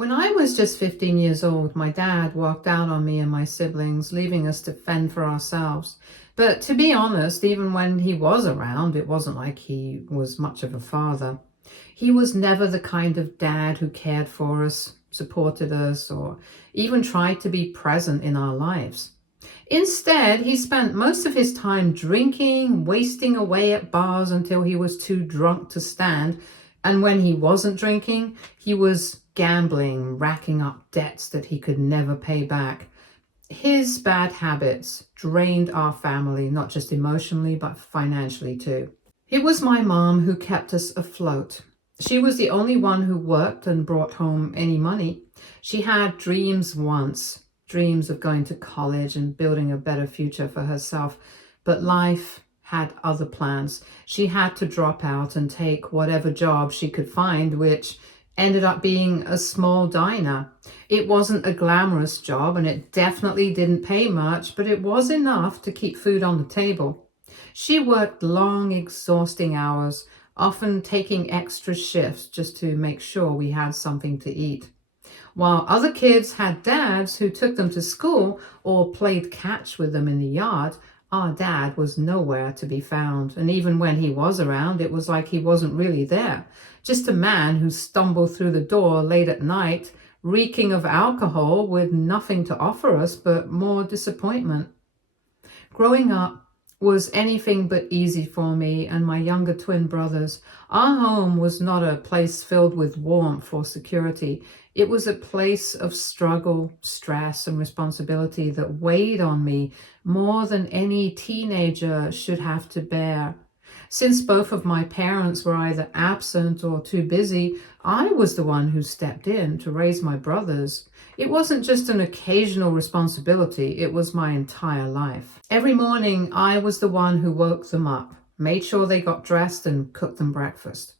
When I was just 15 years old, my dad walked out on me and my siblings, leaving us to fend for ourselves. But to be honest, even when he was around, it wasn't like he was much of a father. He was never the kind of dad who cared for us, supported us, or even tried to be present in our lives. Instead, he spent most of his time drinking, wasting away at bars until he was too drunk to stand. And when he wasn't drinking, he was gambling, racking up debts that he could never pay back. His bad habits drained our family, not just emotionally, but financially too. It was my mom who kept us afloat. She was the only one who worked and brought home any money. She had dreams once, dreams of going to college and building a better future for herself, but life had other plans. She had to drop out and take whatever job she could find, which ended up being a small diner. It wasn't a glamorous job and it definitely didn't pay much, but it was enough to keep food on the table. She worked long, exhausting hours, often taking extra shifts just to make sure we had something to eat. While other kids had dads who took them to school or played catch with them in the yard, our dad was nowhere to be found. And even when he was around, it was like he wasn't really there. Just a man who stumbled through the door late at night, reeking of alcohol with nothing to offer us but more disappointment. Growing up was anything but easy for me and my younger twin brothers. Our home was not a place filled with warmth or security. It was a place of struggle, stress, and responsibility that weighed on me more than any teenager should have to bear. Since both of my parents were either absent or too busy, I was the one who stepped in to raise my brothers. It wasn't just an occasional responsibility, it was my entire life. Every morning, I was the one who woke them up, made sure they got dressed, and cooked them breakfast.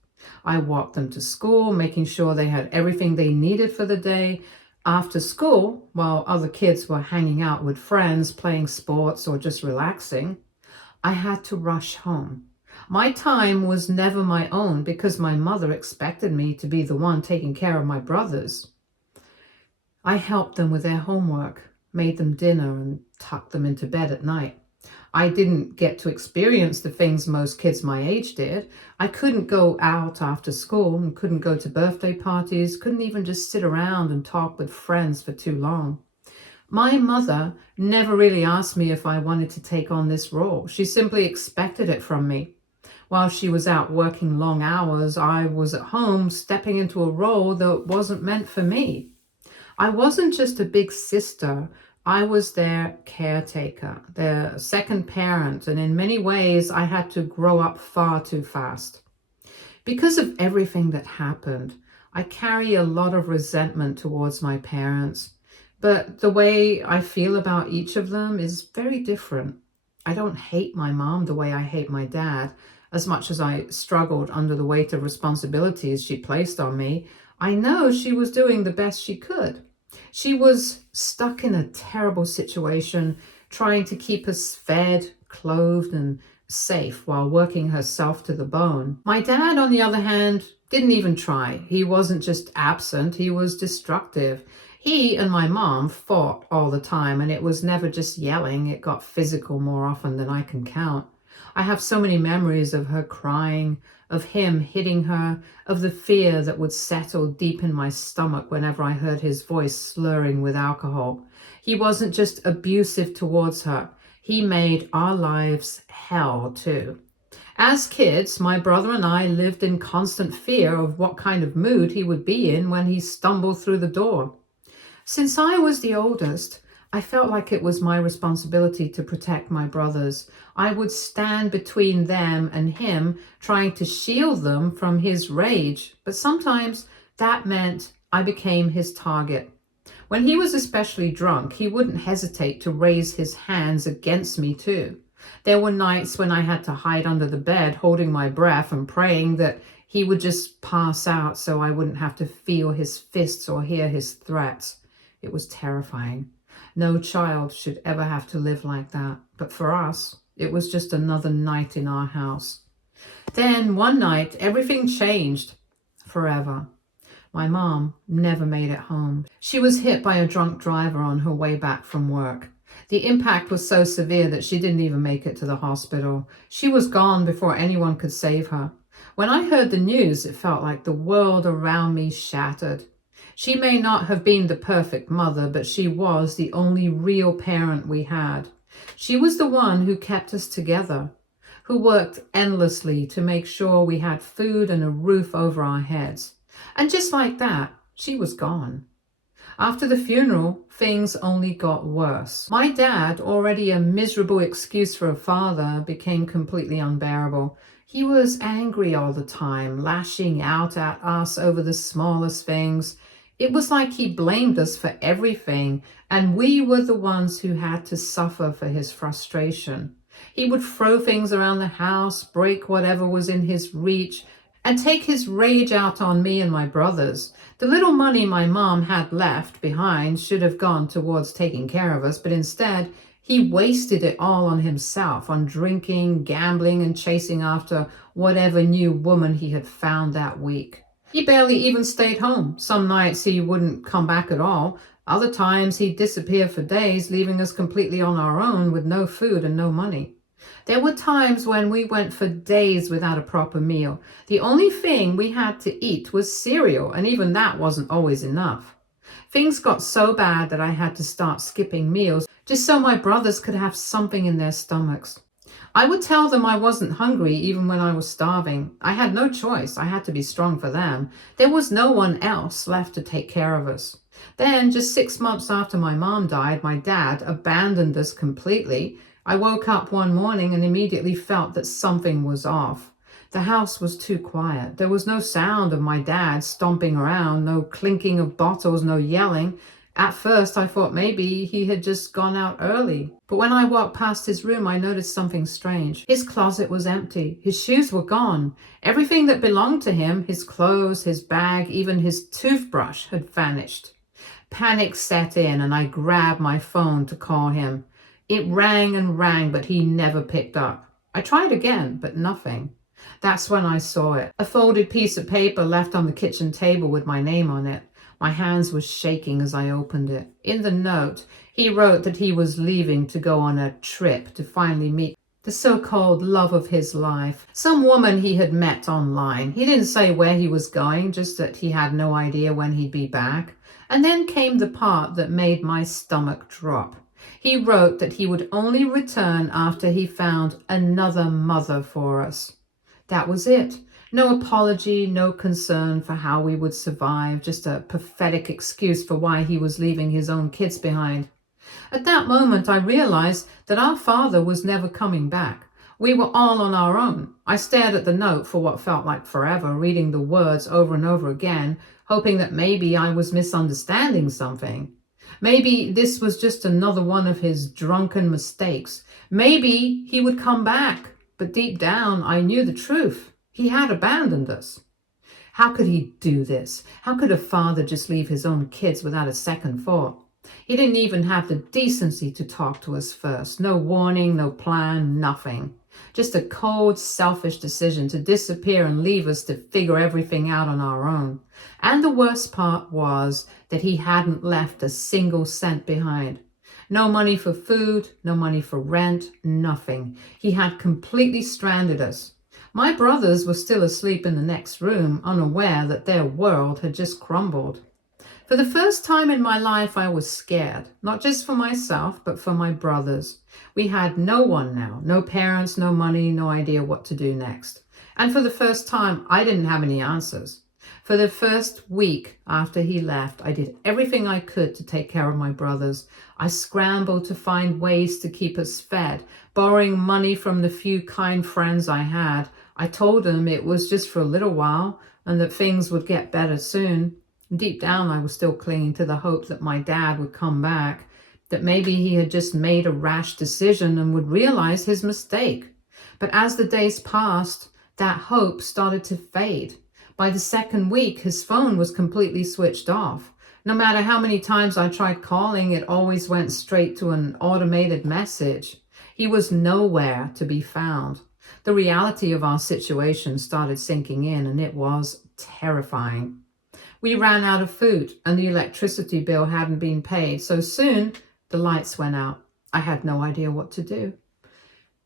I walked them to school, making sure they had everything they needed for the day. After school, while other kids were hanging out with friends, playing sports, or just relaxing, I had to rush home. My time was never my own because my mother expected me to be the one taking care of my brothers. I helped them with their homework, made them dinner, and tucked them into bed at night. I didn't get to experience the things most kids my age did. I couldn't go out after school and couldn't go to birthday parties, couldn't even just sit around and talk with friends for too long. My mother never really asked me if I wanted to take on this role. She simply expected it from me. While she was out working long hours, I was at home stepping into a role that wasn't meant for me. I wasn't just a big sister. I was their caretaker, their second parent, and in many ways I had to grow up far too fast. Because of everything that happened, I carry a lot of resentment towards my parents, but the way I feel about each of them is very different. I don't hate my mom the way I hate my dad. As much as I struggled under the weight of responsibilities she placed on me, I know she was doing the best she could. She was stuck in a terrible situation, trying to keep us fed, clothed, and safe while working herself to the bone. My dad, on the other hand, didn't even try. He wasn't just absent, he was destructive. He and my mom fought all the time, and it was never just yelling. It got physical more often than I can count. I have so many memories of her crying, of him hitting her, of the fear that would settle deep in my stomach whenever I heard his voice slurring with alcohol. He wasn't just abusive towards her. He made our lives hell too. As kids, my brother and I lived in constant fear of what kind of mood he would be in when he stumbled through the door. Since I was the oldest, I felt like it was my responsibility to protect my brothers. I would stand between them and him, trying to shield them from his rage, but sometimes that meant I became his target. When he was especially drunk, he wouldn't hesitate to raise his hands against me too. There were nights when I had to hide under the bed, holding my breath and praying that he would just pass out so I wouldn't have to feel his fists or hear his threats. It was terrifying. No child should ever have to live like that. But for us, it was just another night in our house. Then one night, everything changed forever. My mom never made it home. She was hit by a drunk driver on her way back from work. The impact was so severe that she didn't even make it to the hospital. She was gone before anyone could save her. When I heard the news, it felt like the world around me shattered. She may not have been the perfect mother, but she was the only real parent we had. She was the one who kept us together, who worked endlessly to make sure we had food and a roof over our heads. And just like that, she was gone. After the funeral, things only got worse. My dad, already a miserable excuse for a father, became completely unbearable. He was angry all the time, lashing out at us over the smallest things. It was like he blamed us for everything, and we were the ones who had to suffer for his frustration. He would throw things around the house, break whatever was in his reach, and take his rage out on me and my brothers. The little money my mom had left behind should have gone towards taking care of us, but instead, he wasted it all on himself, on drinking, gambling, and chasing after whatever new woman he had found that week. He barely even stayed home. Some nights he wouldn't come back at all. Other times he'd disappear for days, leaving us completely on our own with no food and no money. There were times when we went for days without a proper meal. The only thing we had to eat was cereal, and even that wasn't always enough. Things got so bad that I had to start skipping meals just so my brothers could have something in their stomachs. I would tell them I wasn't hungry even when I was starving. I had no choice. I had to be strong for them. There was no one else left to take care of us. Then, just 6 months after my mom died, my dad abandoned us completely. I woke up one morning and immediately felt that something was off. The house was too quiet. There was no sound of my dad stomping around, no clinking of bottles, no yelling. At first, I thought maybe he had just gone out early. But when I walked past his room, I noticed something strange. His closet was empty. His shoes were gone. Everything that belonged to him, his clothes, his bag, even his toothbrush, had vanished. Panic set in, and I grabbed my phone to call him. It rang and rang, but he never picked up. I tried again, but nothing. That's when I saw it. A folded piece of paper left on the kitchen table with my name on it. My hands were shaking as I opened it. In the note, he wrote that he was leaving to go on a trip to finally meet the so-called love of his life, some woman he had met online. He didn't say where he was going, just that he had no idea when he'd be back. And then came the part that made my stomach drop. He wrote that he would only return after he found another mother for us. That was it. No apology, no concern for how we would survive, just a pathetic excuse for why he was leaving his own kids behind. At that moment, I realized that our father was never coming back. We were all on our own. I stared at the note for what felt like forever, reading the words over and over again, hoping that maybe I was misunderstanding something. Maybe this was just another one of his drunken mistakes. Maybe he would come back. But deep down, I knew the truth. He had abandoned us. How could he do this? How could a father just leave his own kids without a second thought? He didn't even have the decency to talk to us first. No warning, no plan, nothing. Just a cold, selfish decision to disappear and leave us to figure everything out on our own. And the worst part was that he hadn't left a single cent behind. No money for food, no money for rent, nothing. He had completely stranded us. My brothers were still asleep in the next room, unaware that their world had just crumbled. For the first time in my life, I was scared, not just for myself, but for my brothers. We had no one now, no parents, no money, no idea what to do next. And for the first time, I didn't have any answers. For the first week after he left, I did everything I could to take care of my brothers. I scrambled to find ways to keep us fed, borrowing money from the few kind friends I had. I told them it was just for a little while and that things would get better soon. Deep down, I was still clinging to the hope that my dad would come back, that maybe he had just made a rash decision and would realize his mistake. But as the days passed, that hope started to fade. By the second week, his phone was completely switched off. No matter how many times I tried calling, it always went straight to an automated message. He was nowhere to be found. The reality of our situation started sinking in, and it was terrifying. We ran out of food and the electricity bill hadn't been paid, so soon the lights went out. I had no idea what to do.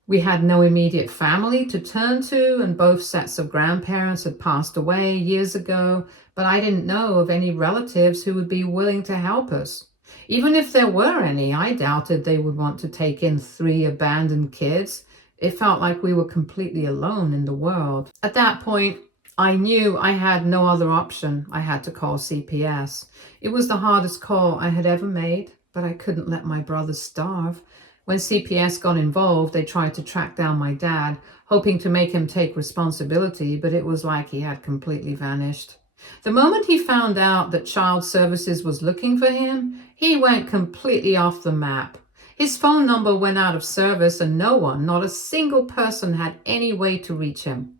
We had no immediate family to turn to, and both sets of grandparents had passed away years ago, but I didn't know of any relatives who would be willing to help us. Even if there were any, I doubted they would want to take in 3 abandoned kids. It felt like we were completely alone in the world. At that point, I knew I had no other option. I had to call CPS. It was the hardest call I had ever made, but I couldn't let my brothers starve. When CPS got involved, they tried to track down my dad, hoping to make him take responsibility, but it was like he had completely vanished. The moment he found out that Child Services was looking for him, he went completely off the map. His phone number went out of service and no one, not a single person, had any way to reach him.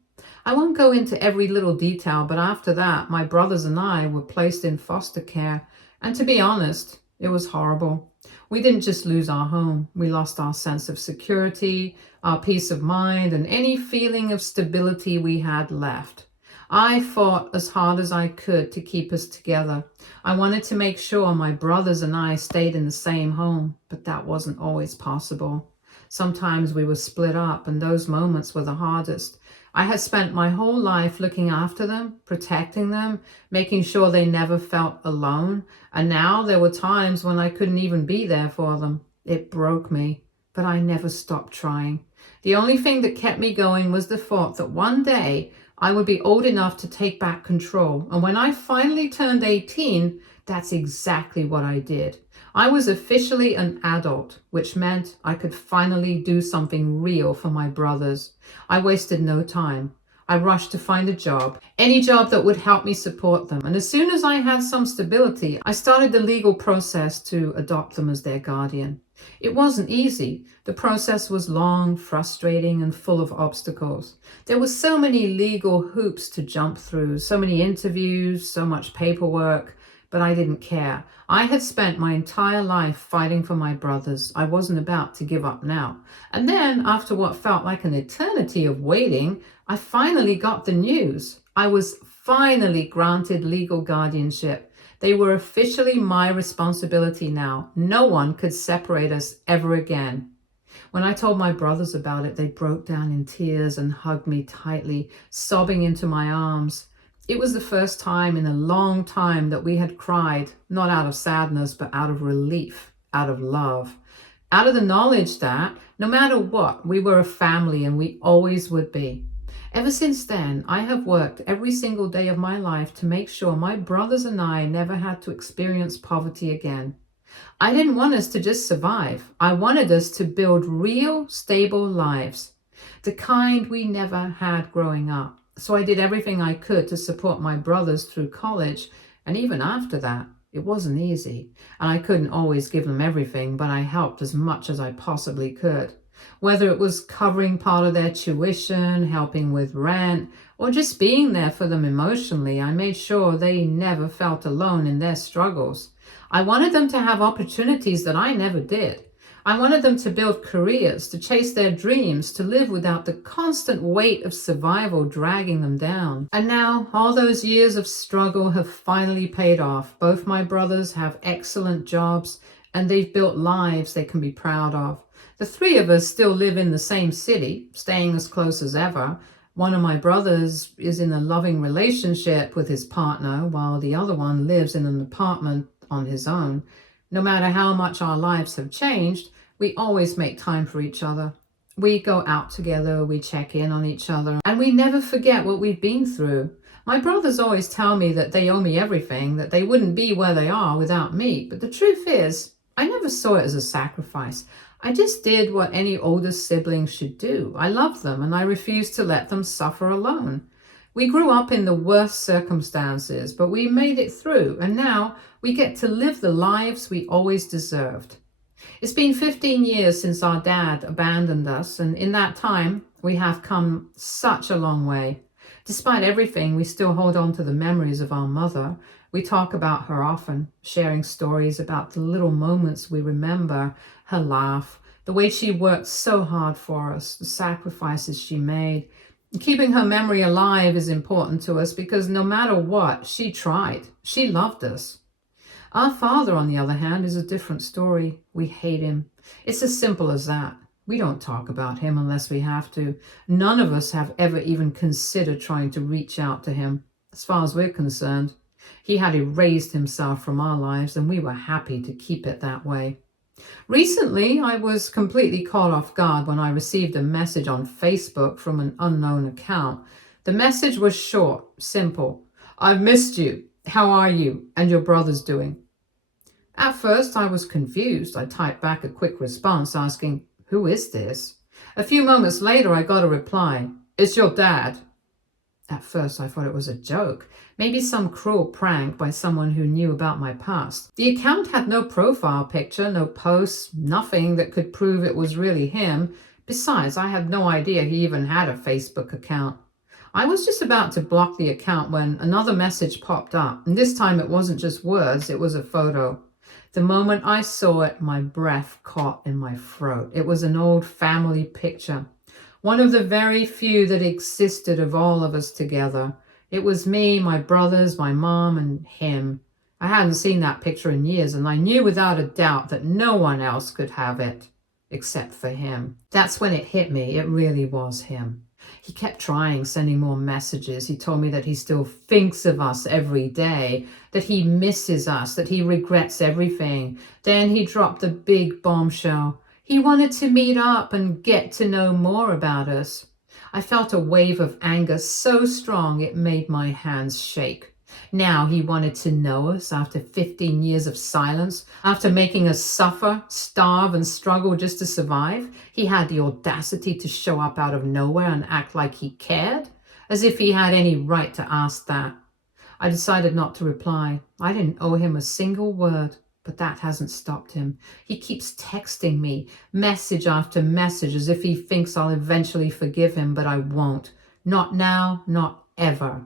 I won't go into every little detail, but after that, my brothers and I were placed in foster care, and to be honest, it was horrible. We didn't just lose our home, we lost our sense of security, our peace of mind, and any feeling of stability we had left. I fought as hard as I could to keep us together. I wanted to make sure my brothers and I stayed in the same home, but that wasn't always possible. Sometimes we were split up, and those moments were the hardest. I had spent my whole life looking after them, protecting them, making sure they never felt alone, and now there were times when I couldn't even be there for them. It broke me, but I never stopped trying. The only thing that kept me going was the thought that one day I would be old enough to take back control, and when I finally turned 18, that's exactly what I did. I was officially an adult, which meant I could finally do something real for my brothers. I wasted no time. I rushed to find a job, any job that would help me support them. And as soon as I had some stability, I started the legal process to adopt them as their guardian. It wasn't easy. The process was long, frustrating, and full of obstacles. There were so many legal hoops to jump through, so many interviews, so much paperwork. But I didn't care. I had spent my entire life fighting for my brothers. I wasn't about to give up now. And then, after what felt like an eternity of waiting, I finally got the news. I was finally granted legal guardianship. They were officially my responsibility now. No one could separate us ever again. When I told my brothers about it, they broke down in tears and hugged me tightly, sobbing into my arms. It was the first time in a long time that we had cried, not out of sadness, but out of relief, out of love, out of the knowledge that no matter what, we were a family and we always would be. Ever since then, I have worked every single day of my life to make sure my brothers and I never had to experience poverty again. I didn't want us to just survive. I wanted us to build real, stable lives, the kind we never had growing up. So I did everything I could to support my brothers through college, and even after that, it wasn't easy. And I couldn't always give them everything, but I helped as much as I possibly could. Whether it was covering part of their tuition, helping with rent, or just being there for them emotionally, I made sure they never felt alone in their struggles. I wanted them to have opportunities that I never did. I wanted them to build careers, to chase their dreams, to live without the constant weight of survival dragging them down. And now, all those years of struggle have finally paid off. Both my brothers have excellent jobs, and they've built lives they can be proud of. The 3 of us still live in the same city, staying as close as ever. One of my brothers is in a loving relationship with his partner, while the other one lives in an apartment on his own. No matter how much our lives have changed, we always make time for each other. We go out together, we check in on each other, and we never forget what we've been through. My brothers always tell me that they owe me everything, that they wouldn't be where they are without me. But the truth is, I never saw it as a sacrifice. I just did what any older sibling should do. I love them, and I refused to let them suffer alone. We grew up in the worst circumstances, but we made it through, and now we get to live the lives we always deserved. It's been 15 years since our dad abandoned us, and in that time, we have come such a long way. Despite everything, we still hold on to the memories of our mother. We talk about her often, sharing stories about the little moments we remember, her laugh, the way she worked so hard for us, the sacrifices she made. Keeping her memory alive is important to us because no matter what, she tried. She loved us. Our father, on the other hand, is a different story. We hate him. It's as simple as that. We don't talk about him unless we have to. None of us have ever even considered trying to reach out to him. As far as we're concerned, he had erased himself from our lives, and we were happy to keep it that way. Recently, I was completely caught off guard when I received a message on Facebook from an unknown account. The message was short, simple. "I've missed you. How are you? And your brother's doing?" At first, I was confused. I typed back a quick response asking, "Who is this?" A few moments later, I got a reply, "It's your dad." At first, I thought it was a joke, maybe some cruel prank by someone who knew about my past. The account had no profile picture, no posts, nothing that could prove it was really him. Besides, I had no idea he even had a Facebook account. I was just about to block the account when another message popped up, and this time it wasn't just words, it was a photo. The moment I saw it, my breath caught in my throat. It was an old family picture. One of the very few that existed of all of us together. It was me, my brothers, my mom, and him. I hadn't seen that picture in years, and I knew without a doubt that no one else could have it, except for him. That's when it hit me. It really was him. He kept trying, sending more messages. He told me that he still thinks of us every day, that he misses us, that he regrets everything. Then he dropped a big bombshell. He wanted to meet up and get to know more about us. I felt a wave of anger so strong it made my hands shake. Now he wanted to know us after 15 years of silence, after making us suffer, starve, and struggle just to survive. He had the audacity to show up out of nowhere and act like he cared, as if he had any right to ask that. I decided not to reply. I didn't owe him a single word. But that hasn't stopped him. He keeps texting me, message after message, as if he thinks I'll eventually forgive him, but I won't. Not now, not ever.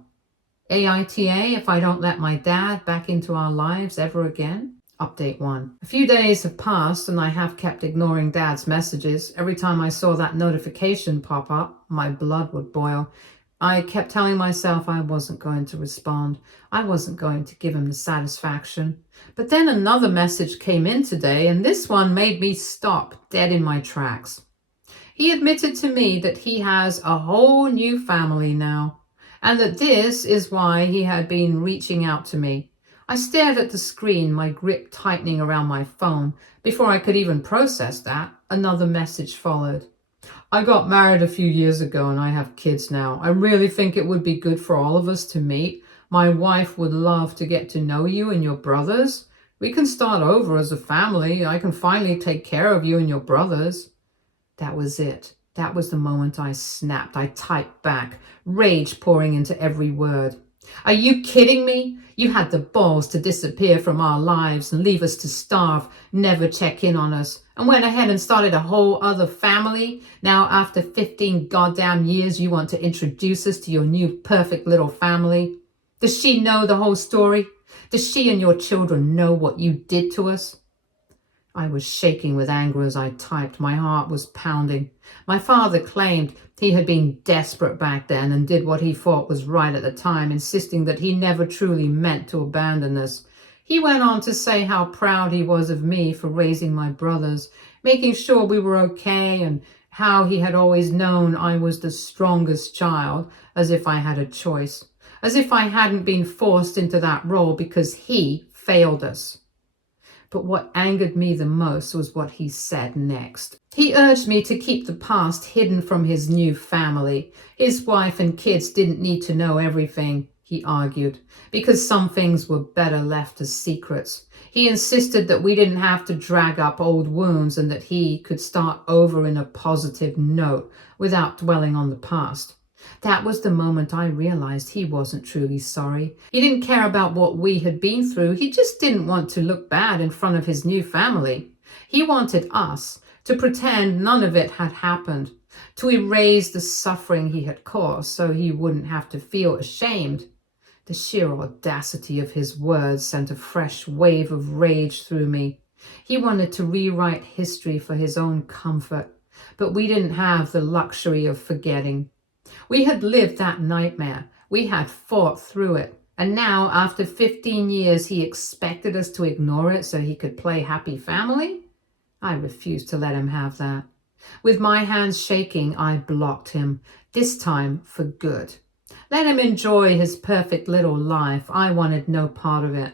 AITA, if I don't let my dad back into our lives ever again. Update 1. A few days have passed and I have kept ignoring Dad's messages. Every time I saw that notification pop up, my blood would boil. I kept telling myself I wasn't going to respond. I wasn't going to give him the satisfaction. But then another message came in today, and this one made me stop dead in my tracks. He admitted to me that he has a whole new family now, and that this is why he had been reaching out to me. I stared at the screen, my grip tightening around my phone. Before I could even process that, another message followed. "I got married a few years ago and I have kids now. I really think it would be good for all of us to meet. My wife would love to get to know you and your brothers. We can start over as a family. I can finally take care of you and your brothers." That was it. That was the moment I snapped. I typed back, rage pouring into every word. "Are you kidding me? You had the balls to disappear from our lives and leave us to starve, never check in on us, and went ahead and started a whole other family. Now, after 15 goddamn years, you want to introduce us to your new perfect little family. Does she know the whole story? Does she and your children know what you did to us?" I was shaking with anger as I typed. My heart was pounding. My father claimed he had been desperate back then and did what he thought was right at the time, insisting that he never truly meant to abandon us. He went on to say how proud he was of me for raising my brothers, making sure we were okay, and how he had always known I was the strongest child, as if I had a choice, as if I hadn't been forced into that role because he failed us. But what angered me the most was what he said next. He urged me to keep the past hidden from his new family. His wife and kids didn't need to know everything, he argued, because some things were better left as secrets. He insisted that we didn't have to drag up old wounds and that he could start over in a positive note without dwelling on the past. That was the moment I realized he wasn't truly sorry. He didn't care about what we had been through. He just didn't want to look bad in front of his new family. He wanted us to pretend none of it had happened, to erase the suffering he had caused so he wouldn't have to feel ashamed. The sheer audacity of his words sent a fresh wave of rage through me. He wanted to rewrite history for his own comfort, but we didn't have the luxury of forgetting. We had lived that nightmare. We had fought through it. And now, after 15 years, he expected us to ignore it so he could play happy family? I refused to let him have that. With my hands shaking, I blocked him, this time for good. Let him enjoy his perfect little life. I wanted no part of it.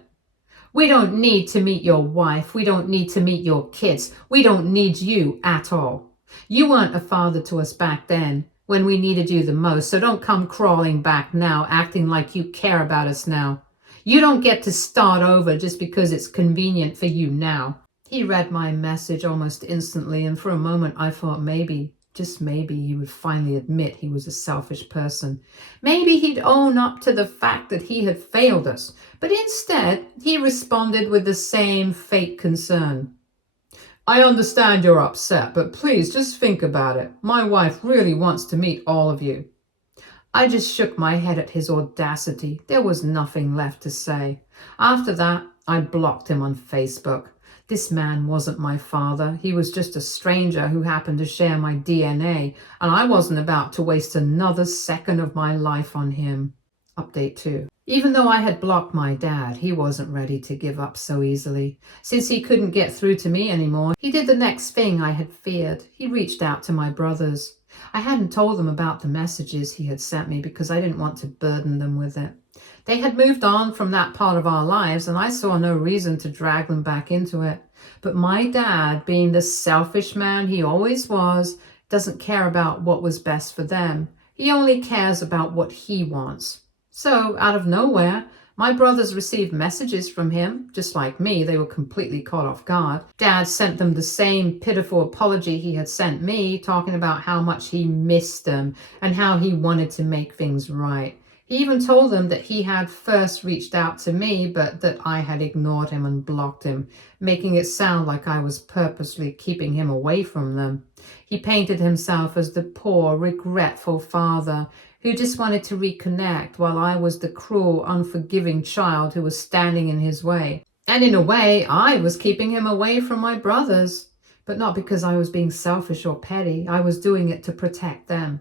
We don't need to meet your wife. We don't need to meet your kids. We don't need you at all. You weren't a father to us back then when we needed you the most, so don't come crawling back now, acting like you care about us now. You don't get to start over just because it's convenient for you now. He read my message almost instantly, and for a moment I thought maybe, just maybe, he would finally admit he was a selfish person. Maybe he'd own up to the fact that he had failed us. But instead, he responded with the same fake concern. I understand you're upset, but please just think about it. My wife really wants to meet all of you. I just shook my head at his audacity. There was nothing left to say. After that, I blocked him on Facebook. This man wasn't my father. He was just a stranger who happened to share my DNA, and I wasn't about to waste another second of my life on him. Update 2. Even though I had blocked my dad, he wasn't ready to give up so easily. Since he couldn't get through to me anymore, he did the next thing I had feared. He reached out to my brothers. I hadn't told them about the messages he had sent me because I didn't want to burden them with it. They had moved on from that part of our lives, and I saw no reason to drag them back into it. But my dad, being the selfish man he always was, doesn't care about what was best for them. He only cares about what he wants. So, out of nowhere, my brothers received messages from him. Just like me, they were completely caught off guard. Dad sent them the same pitiful apology he had sent me, talking about how much he missed them and how he wanted to make things right. He even told them that he had first reached out to me, but that I had ignored him and blocked him, making it sound like I was purposely keeping him away from them. He painted himself as the poor, regretful father who just wanted to reconnect, while I was the cruel, unforgiving child who was standing in his way. And in a way, I was keeping him away from my brothers. But not because I was being selfish or petty. I was doing it to protect them.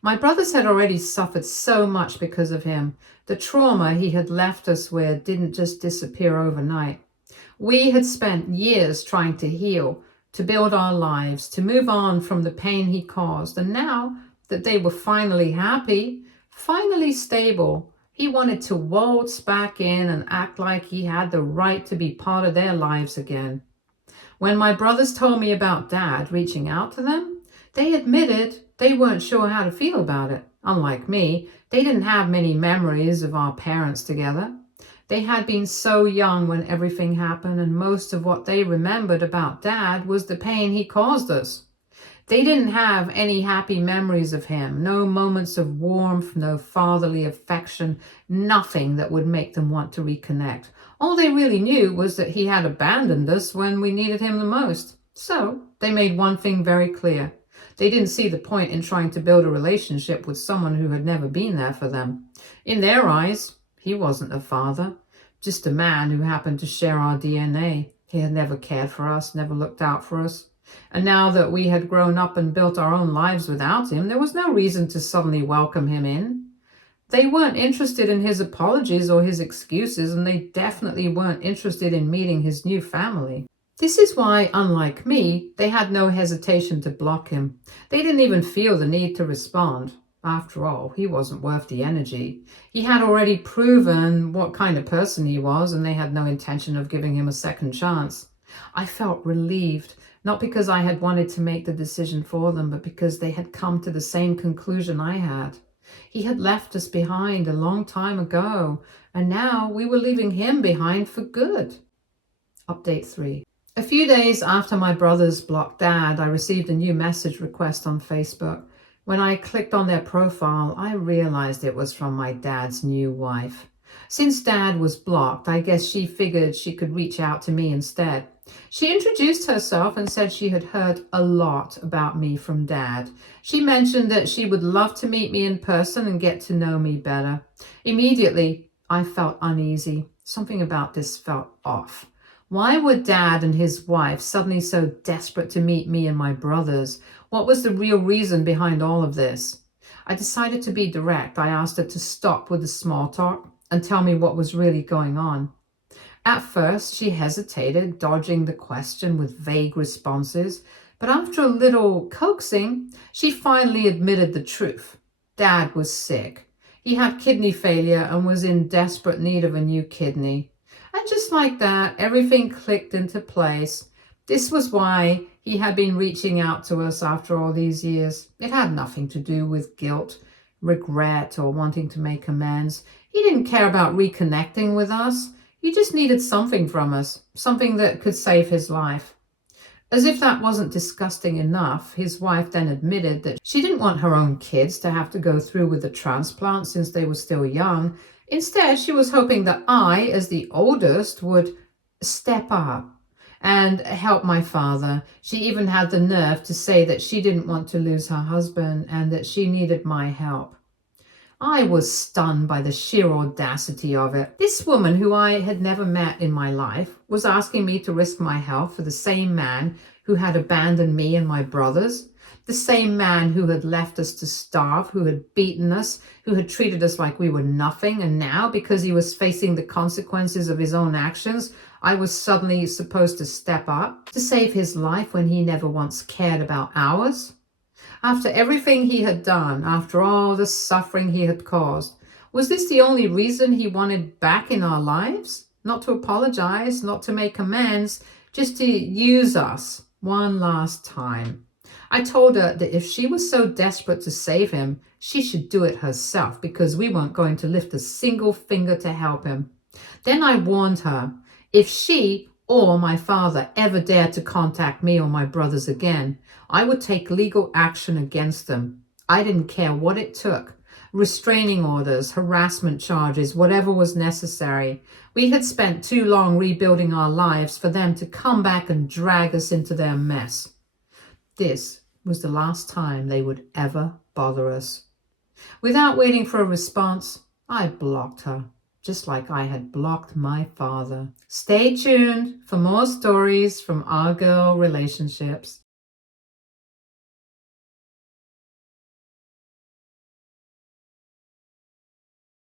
My brothers had already suffered so much because of him. The trauma he had left us with didn't just disappear overnight. We had spent years trying to heal, to build our lives, to move on from the pain he caused. And now that they were finally happy, finally stable, he wanted to waltz back in and act like he had the right to be part of their lives again. When my brothers told me about Dad reaching out to them, they admitted they weren't sure how to feel about it. Unlike me, they didn't have many memories of our parents together. They had been so young when everything happened, and most of what they remembered about Dad was the pain he caused us. They didn't have any happy memories of him, no moments of warmth, no fatherly affection, nothing that would make them want to reconnect. All they really knew was that he had abandoned us when we needed him the most. So they made one thing very clear. They didn't see the point in trying to build a relationship with someone who had never been there for them. In their eyes, he wasn't a father, just a man who happened to share our DNA. He had never cared for us, never looked out for us. And now that we had grown up and built our own lives without him, there was no reason to suddenly welcome him in. They weren't interested in his apologies or his excuses, and they definitely weren't interested in meeting his new family. This is why, unlike me, they had no hesitation to block him. They didn't even feel the need to respond. After all, he wasn't worth the energy. He had already proven what kind of person he was, and they had no intention of giving him a second chance. I felt relieved. Not because I had wanted to make the decision for them, but because they had come to the same conclusion I had. He had left us behind a long time ago, and now we were leaving him behind for good. Update 3. A few days after my brothers blocked Dad, I received a new message request on Facebook. When I clicked on their profile, I realized it was from my dad's new wife. Since Dad was blocked, I guess she figured she could reach out to me instead. She introduced herself and said she had heard a lot about me from Dad. She mentioned that she would love to meet me in person and get to know me better. Immediately, I felt uneasy. Something about this felt off. Why were Dad and his wife suddenly so desperate to meet me and my brothers? What was the real reason behind all of this? I decided to be direct. I asked her to stop with the small talk and tell me what was really going on. At first, she hesitated, dodging the question with vague responses, but after a little coaxing, she finally admitted the truth. Dad was sick. He had kidney failure and was in desperate need of a new kidney. And just like that, everything clicked into place. This was why he had been reaching out to us after all these years. It had nothing to do with guilt, regret, or wanting to make amends. He didn't care about reconnecting with us. He just needed something from us, something that could save his life. As if that wasn't disgusting enough, his wife then admitted that she didn't want her own kids to have to go through with the transplant since they were still young. Instead, she was hoping that I, as the oldest, would step up and help my father. She even had the nerve to say that she didn't want to lose her husband and that she needed my help. I was stunned by the sheer audacity of it. This woman, who I had never met in my life, was asking me to risk my health for the same man who had abandoned me and my brothers, the same man who had left us to starve, who had beaten us, who had treated us like we were nothing, and now, because he was facing the consequences of his own actions, I was suddenly supposed to step up to save his life when he never once cared about ours. After everything he had done, after all the suffering he had caused, was this the only reason he wanted back in our lives? Not to apologize, not to make amends, just to use us one last time. I told her that if she was so desperate to save him, she should do it herself because we weren't going to lift a single finger to help him. Then I warned her, if she or my father ever dared to contact me or my brothers again, I would take legal action against them. I didn't care what it took. Restraining orders, harassment charges, whatever was necessary. We had spent too long rebuilding our lives for them to come back and drag us into their mess. This was the last time they would ever bother us. Without waiting for a response, I blocked her, just like I had blocked my father. Stay tuned for more stories from our girl relationships.